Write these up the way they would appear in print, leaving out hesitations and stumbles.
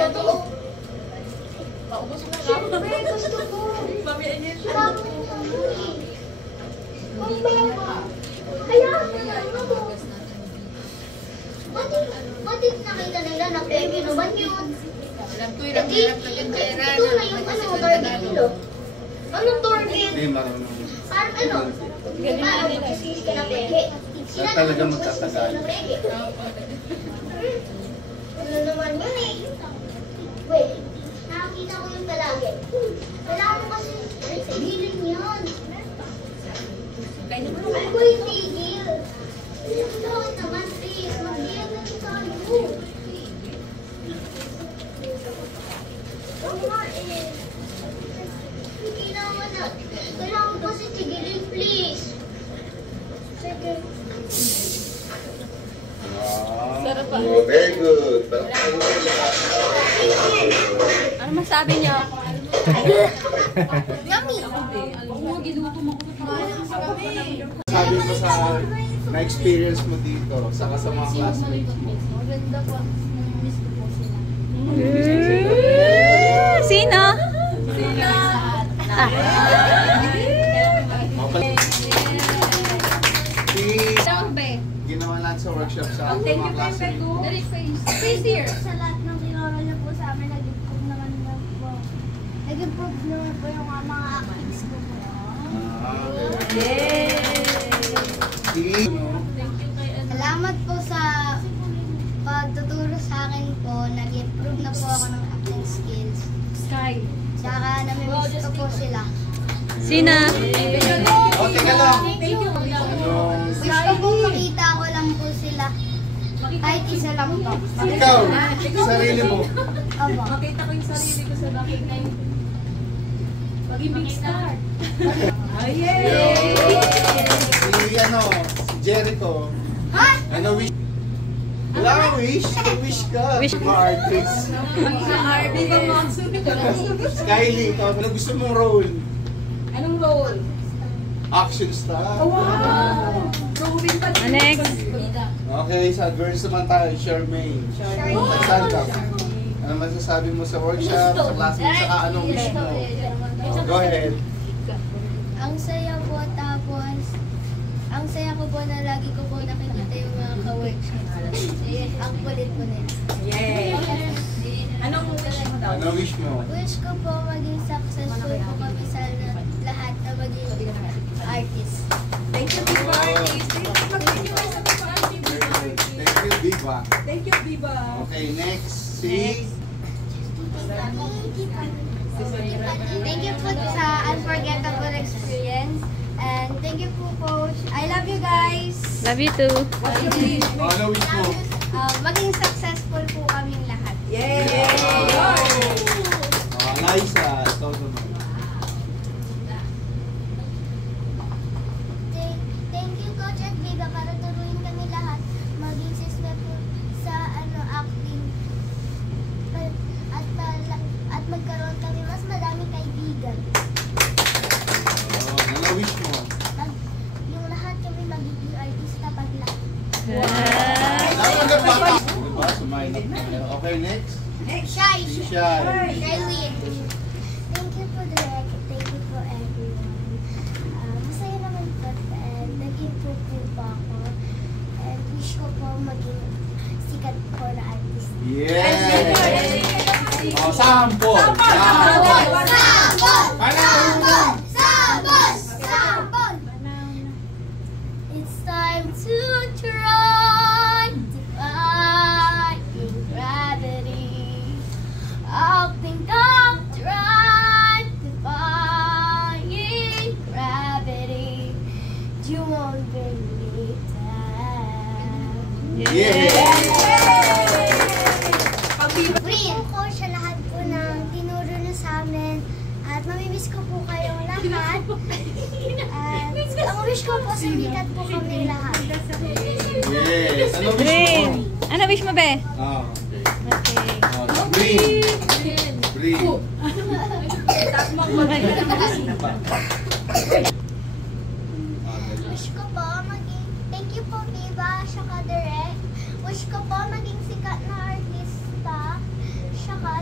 totoo. Paubos mo na. Siyempre, gusto ko. Mamiyan niya siya. Sabi ko eh. Kaya ano to? Ba't nakita nila na pwede naman yun? Alam ko, hirap-hirap na yung pera. Ito na yung target nila. Anong target? Hindi, marunong. Parang ano? Parang magsisisi ka na peke. Saan talaga magtatagal? Ano naman yun eh? Wait, nakakita ko yung palagi. Kailangan mo kasi tigilin yun. Ay ko yung tigil. Ito naman please, mag-deal na tayo. Oo nga eh. Kailangan mo kasi tigilin please. Sige. Sarap pa. Oh, very good. Ano masabi niyo? Yummy! Sabi mo sa na-experience mo dito, saka sa mga classmates mo. Maganda po. Miss ko po sila. Sino? Ginawa natin sa workshop sa mga classmates mo. Sa lahat ng tinuro niyo po sa amin, nag-improve naman po. Nag-improve naman po yung mga activities ko po. Salamat po sa pagtuturo sa akin po. Nag-improve na po ako ng acting skills. Tsaka namimiss ko po sila. Sino? Oh, teka lang. Wish ko po makita ko lang po sila. Kahit isa lang po. Ikaw, sarili mo. Opo. Makita ko yung sarili ko sa bakit na yun. Maging big star. Si Jericho. Ha? Ano wish? Wala kang wish? Wish ka. Wish. Mga artist. Di ba Monsu? Kylie, ikaw, ano gusto mong role? Anong role? Action star. Wow! Robin pa din. Next. Okay, sa girls naman tayo, Charmaine. Saan ka? Ano masasabi mo sa workshop, sa classmates, saka anong wish mo? Oh, go ahead. Ang saya po tapos ang saya ko po na lagi ko po nakikita yung mga ka-workshop. Ang kulit po nila. Yay! Anong wish mo daw? Ano wish mo? Wish ko po maging successful po kami sa lahat na maging artist. Thank you, Viva Artist. Thank you, Thank you, Viva. Thank you, Viva. Okay, next. Si? Thank you po sa unforgettable experience. And thank you po, Coach. I love you guys. Love you too. What's your wish? Ano wish mo? Maging successful po kaming lahat. Yay! Liza, ikaw naman. Thank you, Coach at Viva, para turuin kami lahat. Maging successful sa acting. At magkaroon kami mas madaming kaibigan. Ano wish mo? Yung lahat kami magiging artista paglahat. Diba? Sumayin na tayo. Okay, next. Shy! Si Shai. Shylene. Thank you po, Direk. Thank you po, everyone. Masaya naman po. And nag-improve po pa ako. And wish ko po maging sikat po na artist. Yes! Oh, sample! Sabon! Panahon! Sabon! Sabon! It's time to try defying gravity. I'll think I'll try defying gravity. You won't bring me down. Yeah! Green ko sa lahat po ng tinuro na sa amin. At mamimiss ko po kayong lahat. At ang wish ko po, sumikat po kami lahat. Yes! Ano wish mo? Green. Ano wish mo, be? Oh, Okay. green. Green. Wish ko po maging, thank you po Viva, saka Direk. Wish ko po maging sikat na artista, saka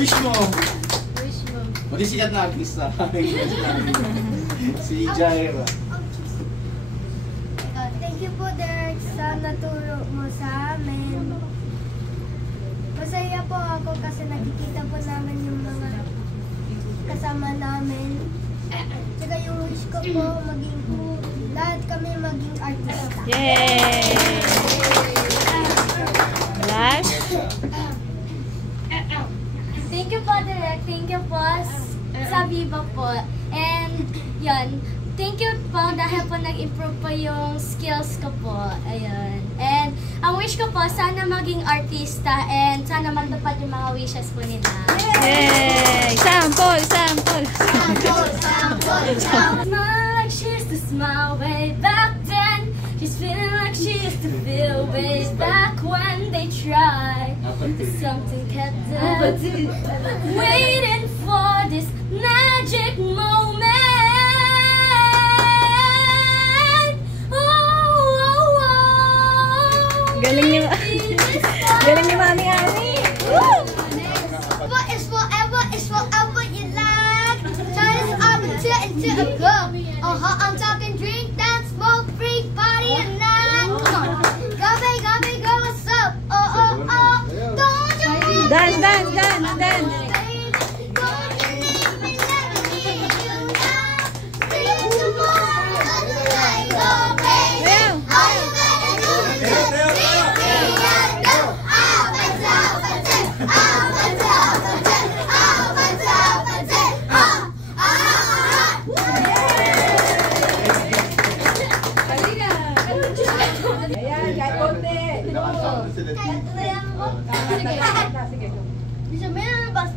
wish mo. Wish mo. Mali sikat na artista. Si Jaira. Thank you po, Derek, sa naturo mo sa amin. Masaya po ako kasi nakikita po namin yung mga kasama namin. Tsaka yung wish ko po, lahat kami maging artista. Yay! Last? Thank you po, Derek. Thank you po sa Viva po. And, yun. Thank you po dahil po nag-improve po yung skills ko po. Ayun. And, ang wish ko po, sana maging artista and sana matupad yung mga wishes po nila. Yay! Sample! Sample! Smile like she used to smile way back then. She's feeling like she used to feel way back when they tried. But something kept them waiting for this magic moment. Galing ni Galing ni Mami Ami. Woo! What is forever you like. Turn this up into a club. I'm talking drink, dance, smoke, freak, party and night. Come on. Go, what's up? Oh. Don't you feel Dance, dance, dance, dance. don't you leave me, let me leave you now. See you tomorrow, the light go crazy. All you gotta do is just leave me and go.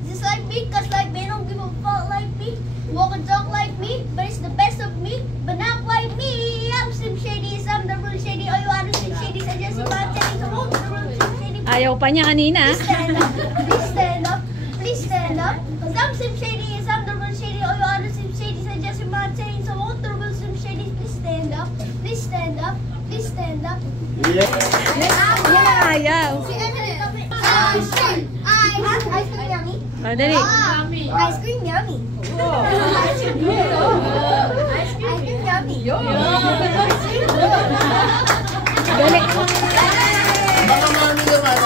Just like me, cause like they don't give a fuck like me. Walk and talk like me, but it's the best of me, but not quite me. I'm Slim Shady, I'm the real Shady. All you other Slim Shadys are just about telling the wrong, the real Slim Shady. Ayaw pa niya kanina. Please stand up, please stand up, please stand up. Cause I'm Slim Shady, I'm the real Shady. All you other Slim Shadys are just about telling the wrong, the real Slim Shadys. Please stand up, please stand up, please stand up. Yeah. Yan ang ayaw. Si Emily, ice cream yummy. Madali. Ice cream yummy. Ice cream yummy. Galing. Baka Mami naman.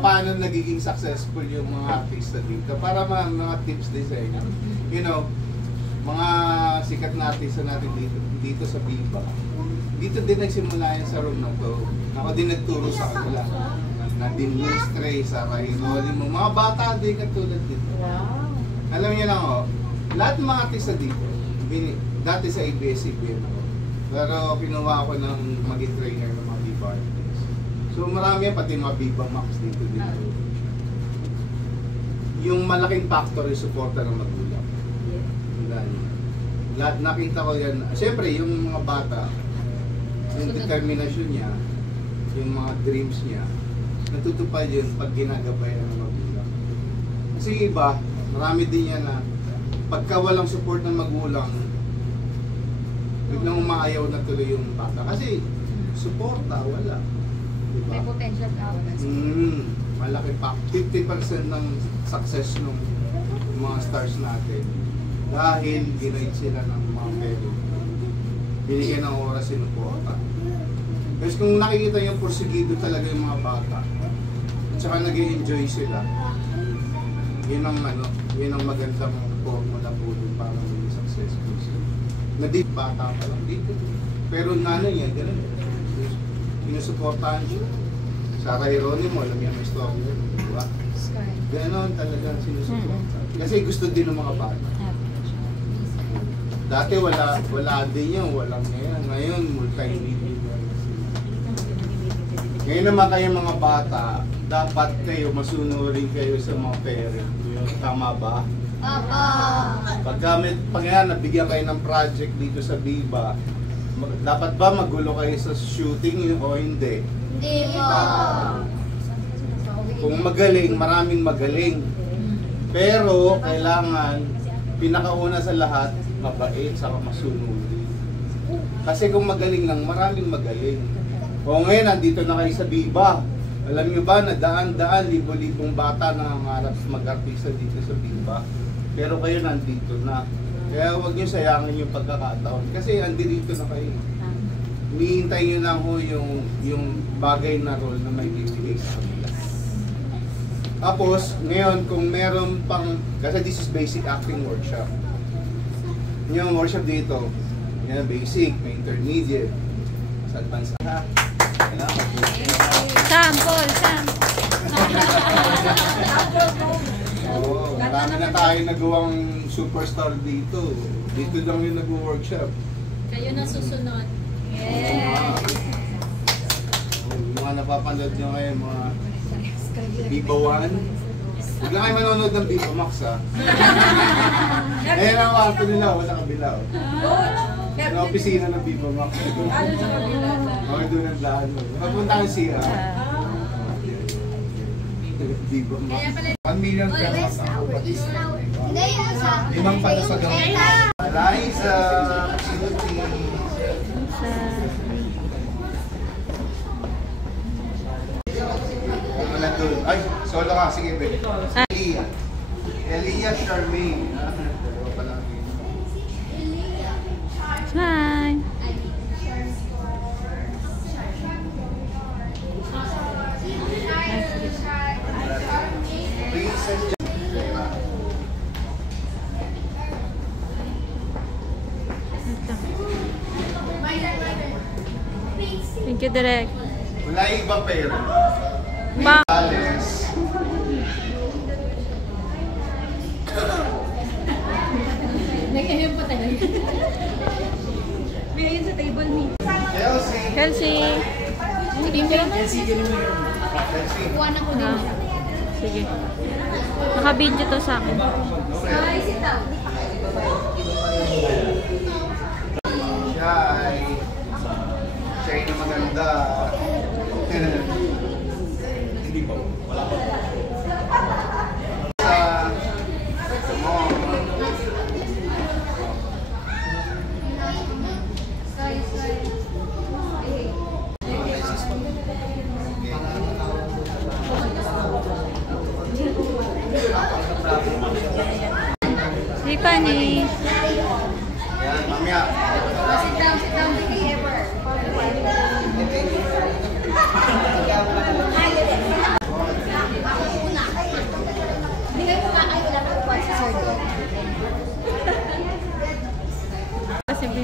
Paano nagiging successful yung mga artista dito? Para mga tips din sa inyo. You know, mga sikat na artista natin dito sa Viva. Dito din nagsimula yan sa room na to. Ako din nagturo sa kanila. Na Dinmustre, sa Rainoli mo. Mga bata din katulad dito. Alam niyo lang lahat ng mga artista dito, dati sa ABS-CBN ako. Pero kinuha ko ng maging trainer ng mga Viva artists. So marami yan, pati mga Viva Max dito. Yung malaking factor yung suporta ng magulang. Lahat nakita ko yan. Siyempre, yung mga bata, yung determinasyon niya, yung mga dreams niya, natutupad yun pag ginagabayan ng magulang. Kasi iba, marami din yan na pagka walang support ng magulang, biglang umaayaw na tuloy yung bata. Kasi suporta, wala. Diba? May potential ka. Malaki pa. 50% ng success ng mga stars natin dahil ginaid sila ng mga pwede. Binigyan ng oras, sinuporta. Kasi kung nakikita yung porsigido talaga yung mga bata, at saka nag-i-enjoy sila, yun ang magandang formula po dun para maging successful sila. Na di bata pa lang dito. Pero nanay yan, gano'n. Sinusuportahan siya. Sarah Geronimo, alam niya may story yun, di ba? Gano'n talagang sinusuportahan. Kasi gusto din ng mga bata. Dati wala din yun, walang ngayon. Ngayon, multi-media. Ngayon naman kayo mga bata, dapat kayo masunurin kayo sa mga parent. Tama ba? Pag nabigyan kayo ng project dito sa Viva, dapat ba magulo kayo sa shooting o hindi? Hindi po. Kung magaling, maraming magaling. Pero kailangan, pinakauna sa lahat, mabait saka masunurin. Kasi kung magaling lang, maraming magaling. O ngayon, nandito na kayo sa Viva. Alam nyo ba na daan-daan, libo-libong bata na nangangarap mag-artista dito sa Viva. Pero kayo nandito na. Kaya huwag nyo sayangin yung pagkakataon. Kasi andito na kayo. Hinihintay nyo lang ho yung bagay na role na may bibigay sa kanila. Tapos, ngayon, kung meron pang, kasi this is basic acting workshop. Yung workshop dito, may basic, may intermediate, sa advanced. Sample, Sam. Oo, marami na tayo nagawang superstar dito. Dito lang yung nag-workshop. Kayo na susunod. Yung mga napapanood nyo ngayon, mga Viva 1. Huwag lang kayo manonood ng Viva Max, ha? Ayan ang kwarto nila, sa kabila. Yung opisina ng Viva Max. Okay, doon ang daan mo. Napunta ang siya. Viva Max. 1 million pesos. Hindi, yun sa... Limang para sa gawin. Liza! Ay, solo ka. Sige, Ben. Elia. Elia Charmaine. Dalawa pa lang. Hi. Princess Jessica. Thank you, Direk. Wala yung ibang pera. Pa. Alice. Nagkahiyan pa talaga. Bigyan sa table me. Chelsea. Kelsey. Chelsea. Kuha na ko din. Sige. Naka-video to sa akin. Ay, sitaw. Shy. Shy na maganda. Hindi pa. Wala pa. Hey, Pani. Yan, mamaya. Sit down, Bigay mo nga kayo lang ang kwan sa sir ko.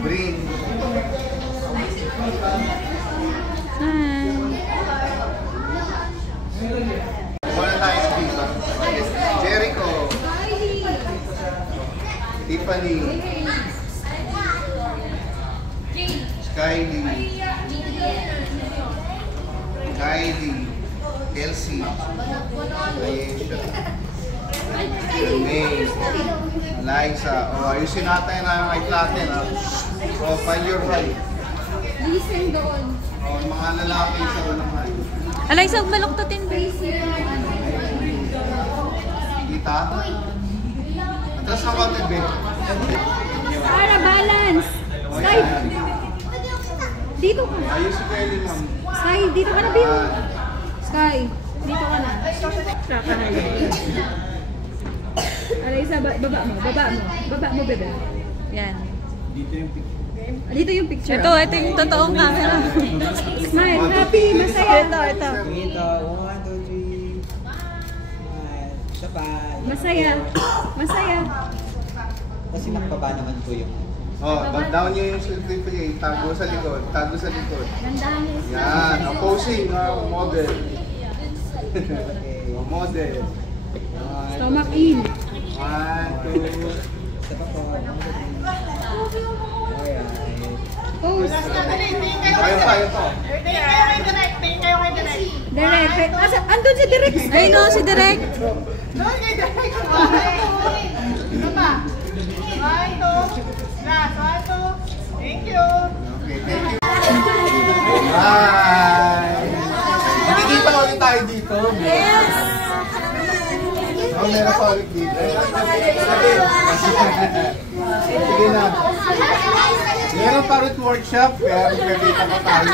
Green. Hi. Wala tayo sa Viva. Jericho. Tiffany. Kylie. Kelsey. Ayesha. Jermaine. Liza. O, ayusin natin ang height natin. O, find your height. Listen doon. O, mga lalaki sa walang height. Alay, sa baluktutin, baby. Kita? Atras na konti, Ben. Para balance. O, Sky, yan. dito ka. Ayos si Kylie, ma'am. Sky, dito ka na, Bill. Yan. Sky, dito ka na. Alay, sa baba mo, bebe. Yan. Dito yung picture. Ito yung totoong camera. Smile, happy, masaya. Ito. Dito, 1, 2, 3. Smile. Siya pa. Masaya. Kasi nakababa naman po yung... Oh, down niyo yung certificate. Tago sa likod. Gandahan niyo. Yan. Ang posing, model. Okay. Model. Stomach in. 1, 2, Isa pa po. Alright. Pose. Ayun pa. Direct. Andun si Direct. Ay, no, si Direk. Okay, thank you. Bye! Magkikita ulit tayo dito. Yes! Oh, meron pa ulit dito. Sige na. Meron pa ulit workshop, kaya magkikita pa tayo.